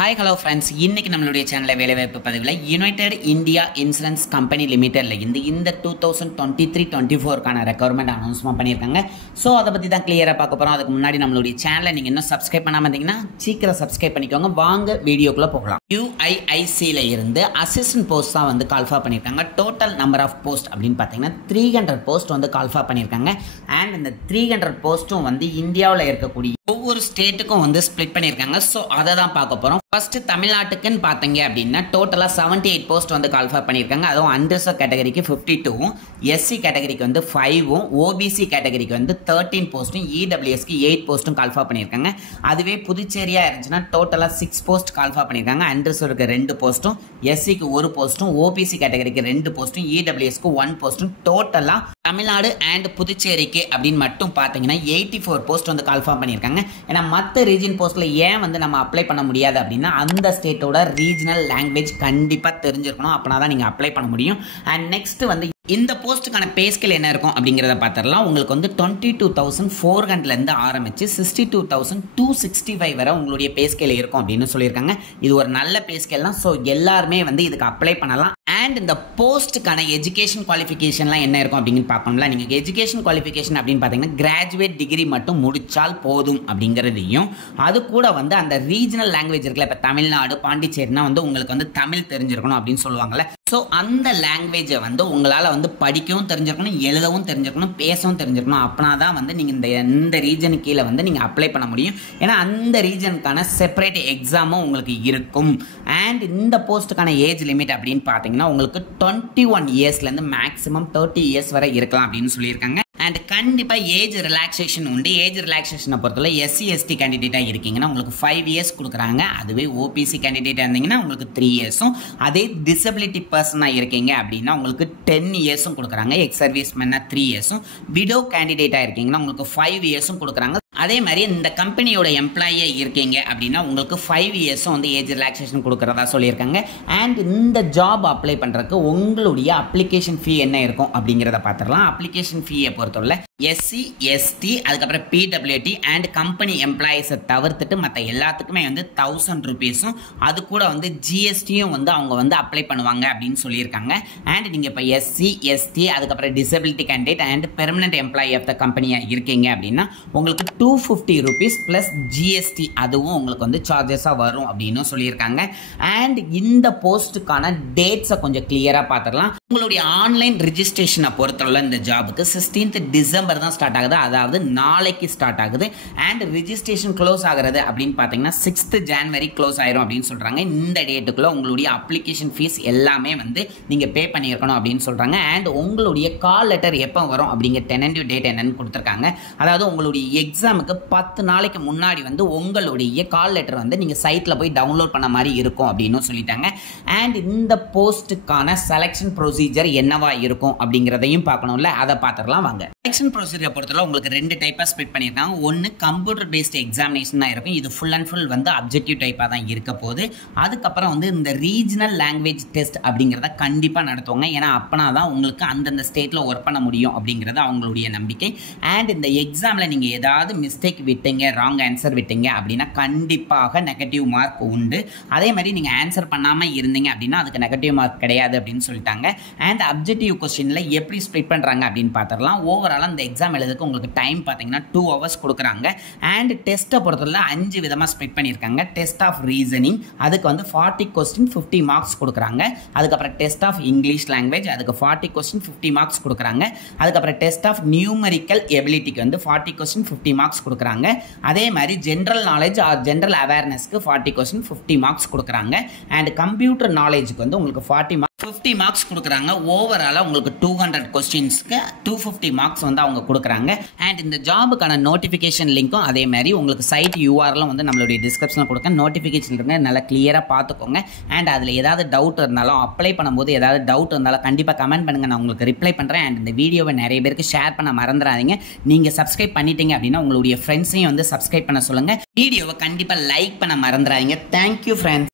Hi, hello friends. இன்னைக்கு நம்மளுடைய சேனல்ல வேலைவாய்ப்பு பதிவுல யுனைடெட் இந்தியா இன்சூரன்ஸ் கம்பெனி லிமிடெட்ல இந்த 2023-24 கான ரெக்யர்மென்ட் அனௌன்ஸ்மென்ட் பண்ணிருக்காங்க. சோ அத பத்தி தான் கிளியரா பார்க்க போறோம். அதுக்கு முன்னாடி நம்மளுடைய சேனலை நீங்க இன்னும் சப்ஸ்கிரைப் பண்ணாம இருந்தீங்கன்னா சீக்கிரம் சப்ஸ்கிரைப் பண்ணிக்கோங்க. வாங்க வீடியோக்குள்ள போகலாம். UIIC ல இருந்து அசிஸ்டன்ட் போஸ்ட் தான் வந்து கால்ஃபா பண்ணிருக்காங்க. டோட்டல் நம்பர் ஆஃப் போஸ்ட் அப்படினு பாத்தீங்கன்னா 300 போஸ்ட் வந்து கால்ஃபா பண்ணிருக்காங்க. அண்ட் இந்த 300 போஸ்டும் வந்து இந்தியாவுல இருக்கக்கூடிய ஒவ்வொரு ஸ்டேட்டுக்கும் வந்து ஸ்ப்ளிட் பண்ணிருக்காங்க. சோ அத தான் பார்க்க போறோம். ஃபர்ஸ்ட் தமிழ்நாட்டுக்குன்னு பாத்தீங்க அப்படின்னா டோட்டலா 78 போஸ்ட் வந்து கால்ஃபா பண்ணிருக்காங்க. அதுவும் அன்ரிசர்வ் கேட்டகரிக்கு 52, SC கேட்டகரிக்கு வந்து 5, OBC கேட்டகரிக்கு வந்து 13 போஸ்டும், EWSக்கு 8 போஸ்டும் கால்ஃபா பண்ணிருக்காங்க. அதுவே புதுச்சேரியா இருந்துச்சுன்னா டோட்டலா 6 போஸ்ட் கால்ஃபா பண்ணிருக்காங்க. அன்ரிசர்வ்க்கு 2 போஸ்டும், SCக்கு 1 போஸ்டும், OBC கேட்டகரிக்கு 2 போஸ்டும், EWSக்கு 1 போஸ்டும், டோட்டலா தமிழ்நாடு அண்ட் புதுச்சேரிக்கு அப்படின்னு மட்டும் பாத்தீங்கன்னா 84 போஸ்ட் வந்து கால்ஃபார்ம் பண்ணிருக்காங்க. ஏன்னா மற்ற ரீஜன் போஸ்ட்ல ஏன் வந்து நம்ம அப்ளை பண்ண முடியாது அப்படின்னா அந்த ஸ்டேட்டோட ரீஜனல் லாங்குவேஜ் கண்டிப்பா தெரிஞ்சிருக்கணும். அப்பனாதான் நீங்க அப்ளை பண்ண முடியும். அண்ட் நெக்ஸ்ட் வந்து இந்த போஸ்ட்டுக்கான பே ஸ்கேல் என்ன இருக்கும் அப்படிங்கிறத பார்த்துடலாம். உங்களுக்கு வந்து 22,400 இருந்து ஆரம்பிச்சு 62,265 வரை உங்களுடைய பே ஸ்கேல் இருக்கும் அப்படின்னு சொல்லியிருக்காங்க. இது ஒரு நல்ல பே ஸ்கேல் தான். ஸோ எல்லாருமே வந்து இதுக்கு அப்ளை பண்ணலாம். அண்ட் இந்த போஸ்ட்டுக்கான எஜுகேஷன் குவாலிஃபிகேஷன்லாம் என்ன இருக்கும் அப்படின்னு பார்க்கணும்ல. நீங்கள் எஜுகேஷன் குவாலிஃபிகேஷன் அப்படின்னு பார்த்தீங்கன்னா கிராஜுவேட் டிகிரி மட்டும் முடிச்சால் போதும் அப்படிங்கிறதையும், அது கூட வந்து அந்த ரீஜனல் லாங்குவேஜ் இருக்குல்ல, இப்போ தமிழ்நாடு பாண்டிச்சேரினா வந்து உங்களுக்கு வந்து தமிழ் தெரிஞ்சிருக்கணும் அப்படின்னு சொல்லுவாங்கல்ல. ஸோ அந்த லாங்குவேஜை வந்து உங்களால் வந்து படிக்கவும் தெரிஞ்சிருக்கணும், எழுதவும் தெரிஞ்சிருக்கணும், பேசவும் தெரிஞ்சிருக்கணும். அப்படின்னா தான் வந்து நீங்கள் இந்த ரீஜனுக்கு கீழே வந்து நீங்கள் அப்ளை பண்ண முடியும். ஏன்னா அந்த ரீஜனுக்கான செப்பரேட் எக்ஸாமும் உங்களுக்கு இருக்கும். அண்ட் இந்த போஸ்ட்டுக்கான ஏஜ் லிமிட் அப்படின்னு பார்த்தீங்கன்னா உங்களுக்கு 21 இயர்ஸ்லேருந்து மேக்ஸிமம் 30 இயர்ஸ் வரை இருக்கலாம் அப்படின்னு சொல்லியிருக்காங்க. அண்ட் கண்டிப்பாக ஏஜ் ரிலாக்ஸேஷன் உண்டு. ஏஜ் ரிலாக்ஸேஷனை பொறுத்தவரை SC ST கேண்டிடேட்டாக இருக்கீங்கன்னா உங்களுக்கு 5 இயர்ஸ் கொடுக்குறாங்க. அதுவே OBC கேண்டிடேட்டாக இருந்தீங்கன்னா உங்களுக்கு 3 இயர்ஸும், அதே டிசபிலிட்டி பர்சனாக இருக்கீங்க அப்படின்னா உங்களுக்கு 10 இயர்ஸும் கொடுக்குறாங்க. எக்ஸ் சர்வீஸ் மேனாக 3 இயர்ஸும், விடோ கேண்டிடேட்டாக இருக்கீங்கன்னா உங்களுக்கு 5 இயர்ஸும் கொடுக்குறாங்க. அதே மாதிரி இந்த கம்பெனியோட எம்ப்ளாயியாக இருக்கீங்க அப்படின்னா உங்களுக்கு 5 இயர்ஸும் வந்து ஏஜ் ரிலாக்ஸேஷன் கொடுக்குறதா சொல்லியிருக்காங்க. அண்ட் இந்த ஜாப் அப்ளை பண்ணுறதுக்கு உங்களுடைய அப்ளிகேஷன் ஃபீ என்ன இருக்கும் அப்படிங்கிறத பார்த்துடலாம். அப்ளிகேஷன் ஃபீயை பொறுத்தவரை SC ST அதுக்கப்புறம் PWT அண்ட் கம்பெனி எம்ப்ளாயிஸை தவிர்த்துட்டு மற்ற எல்லாத்துக்குமே வந்து 1000 ரூபீஸும், அது கூட வந்து GSTயும் வந்து அவங்க வந்து அப்ளை பண்ணுவாங்க அப்படின்னு சொல்லியிருக்காங்க. அண்ட் நீங்கள் இப்போ SC ST அதுக்கப்புறம் disability candidate and permanent employee of the கம்பெனியாக இருக்கீங்க அப்படின்னா உங்களுக்கு 250 ரூபீஸ் ப்ளஸ் GST அதுவும் உங்களுக்கு வந்து சார்ஜஸாக வரும் அப்படின்னு சொல்லியிருக்காங்க. அண்ட் இந்த போஸ்ட்டுக்கான டேட்ஸை கொஞ்சம் கிளியராக பார்த்துடலாம். உங்களுடைய ஆன்லைன் ரிஜிஸ்ட்ரேஷனை பொறுத்தவரை இந்த ஜாபுக்கு 16th டிசம்பர் தான் ஸ்டார்ட் ஆகுது, அதாவது நாளைக்கு ஸ்டார்ட் ஆகுது. அண்ட் ரிஜிஸ்ட்ரேஷன் க்ளோஸ் ஆகிறது அப்படின்னு பார்த்தீங்கன்னா 6th ஜனவரி க்ளோஸ் ஆயிரும் அப்படின்னு சொல்கிறாங்க. இந்த டேட்டுக்குள்ள உங்களுடைய அப்ளிகேஷன் ஃபீஸ் எல்லாமே வந்து நீங்கள் பே பண்ணியிருக்கணும் அப்படின்னு சொல்கிறாங்க. அண்ட் உங்களுடைய கால் லெட்டர் எப்போ வரும் அப்படிங்கிற டெனன்டிவ் டேட் என்னன்னு கொடுத்துருக்காங்க. அதாவது உங்களுடைய எக்ஸாமுக்கு 10 நாளைக்கு முன்னாடி வந்து உங்களுடைய கால் லெட்டர் வந்து நீங்கள் சைட்டில் போய் டவுன்லோட் பண்ண மாதிரி இருக்கும் அப்படின்னு சொல்லிட்டாங்க. அண்ட் இந்த போஸ்ட்டுக்கான செலெக்ஷன் ப்ரொசீஜர் என்னவா இருக்கும் அப்படிங்கிறதையும் பார்க்கணும்ல, அதை பார்த்துடலாம் வாங்க. செலெக்ஷன் ப்ரொசீஜர் பொறுத்தவரை உங்களுக்கு 2 டைப்பாக ஸ்ப்ளிட் பண்ணியிருக்காங்க. ஒன்று கம்ப்யூட்டர் பேஸ்ட் எக்ஸாமினேஷன் தான் இருக்கும். இது ஃபுல் அண்ட் ஃபுல் வந்து அப்ஜெக்டிவ் டைப்பாக தான் இருக்க போகுது. அதுக்கப்புறம் வந்து இந்த ரீஜனல் லாங்குவேஜ் டெஸ்ட் அப்படிங்கிறத கண்டிப்பாக நடத்துவாங்க. ஏன்னா அப்பனா தான் உங்களுக்கு அந்தந்த ஸ்டேட்டில் ஒர்க் பண்ண முடியும் அப்படிங்கிறது அவங்களுடைய நம்பிக்கை. அண்ட் இந்த எக்ஸாமில் நீங்கள் ஏதாவது மிஸ்டேக் விட்டீங்க, ராங் ஆன்சர் விட்டீங்க அப்படின்னா கண்டிப்பாக நெகட்டிவ் மார்க் உண்டு. அதே மாதிரி நீங்கள் ஆன்சர் பண்ணாமல் இருந்தீங்க அப்படின்னா அதுக்கு நெகட்டிவ் மார்க் கிடையாது அப்படின்னு சொல்லிட்டாங்க. அண்ட் அப்ஜெக்டிவ் கொஸ்டினில் எப்படி ஸ்ப்ளிட் பண்ணுறாங்க அப்படின்னு பார்த்துடலாம். ஓவராலாக இந்த எக்ஸாம் எழுதுக்கு உங்களுக்கு டைம் பார்த்தீங்கன்னா 2 hours கொடுக்குறாங்க. அண்ட் டெஸ்ட்டை பொறுத்தவரை 5 விதமாக ஸ்ப்ளிட் பண்ணியிருக்காங்க. டெஸ்ட் ஆஃப் ரீசனிங் அதுக்கு வந்து 40 கொஸ்டின் 50 மார்க்ஸ் கொடுக்குறாங்க. அதுக்கப்புறம் டெஸ்ட் ஆஃப் இங்கிலீஷ் லாங்குவேஜ் அதுக்கு 40 கொஸ்டின் 50 மார்க்ஸ் கொடுக்குறாங்க. அதுக்கப்புறம் டெஸ்ட் ஆஃப் நியூமரிக்கல் எபிலிட்டிக்கு வந்து 40 கொஸ்டின் 50 மார்க்ஸ் கொடுக்குறாங்க. அதே மாதிரி ஜென்ரல் நாலேஜ் ஆர் ஜென்ரல் அவேர்னஸ்க்கு 40 கொஸ்டின் 50 மார்க்ஸ் கொடுக்குறாங்க. அண்ட் கம்ப்யூட்டர் நாலேஜுக்கு வந்து உங்களுக்கு 50 மார்க்ஸ் கொடுக்குறாங்க. ஓவராலாக உங்களுக்கு 200 கொஸ்டின்ஸ்க்கு 250 மார்க்ஸ் வந்து அவங்க கொடுக்குறாங்க. அண்ட் இந்த ஜாபுக்கான நோட்டிஃபிகேஷன் லிங்க்கும் அதே மாதிரி உங்களுக்கு சைட் URL வந்து நம்மளுடைய டிஸ்கிரிப்ஷனில் கொடுக்க. நோட்டிஃபிகேஷன் இருங்க, நல்லா கிளியராக பார்த்துக்கோங்க. அண்ட் அதில் ஏதாவது டவுட் இருந்தாலும் அப்ளை பண்ணும்போது ஏதாவது டவுட் இருந்தாலும் கண்டிப்பாக கமெண்ட் பண்ணுங்கள், நான் உங்களுக்கு ரிப்ளை பண்ணுறேன். அண்ட் இந்த வீடியோவை நிறைய பேருக்கு ஷேர் பண்ண மறந்துடாதீங்க. நீங்கள் சப்ஸ்கிரைப் பண்ணிட்டீங்க அப்படின்னா உங்களுடைய ஃப்ரெண்ட்ஸையும் வந்து சப்ஸ்கிரைப் பண்ண சொல்லுங்கள். வீடியோவை கண்டிப்பாக லைக் பண்ண மறந்துடாதீங்க. Thank you friends.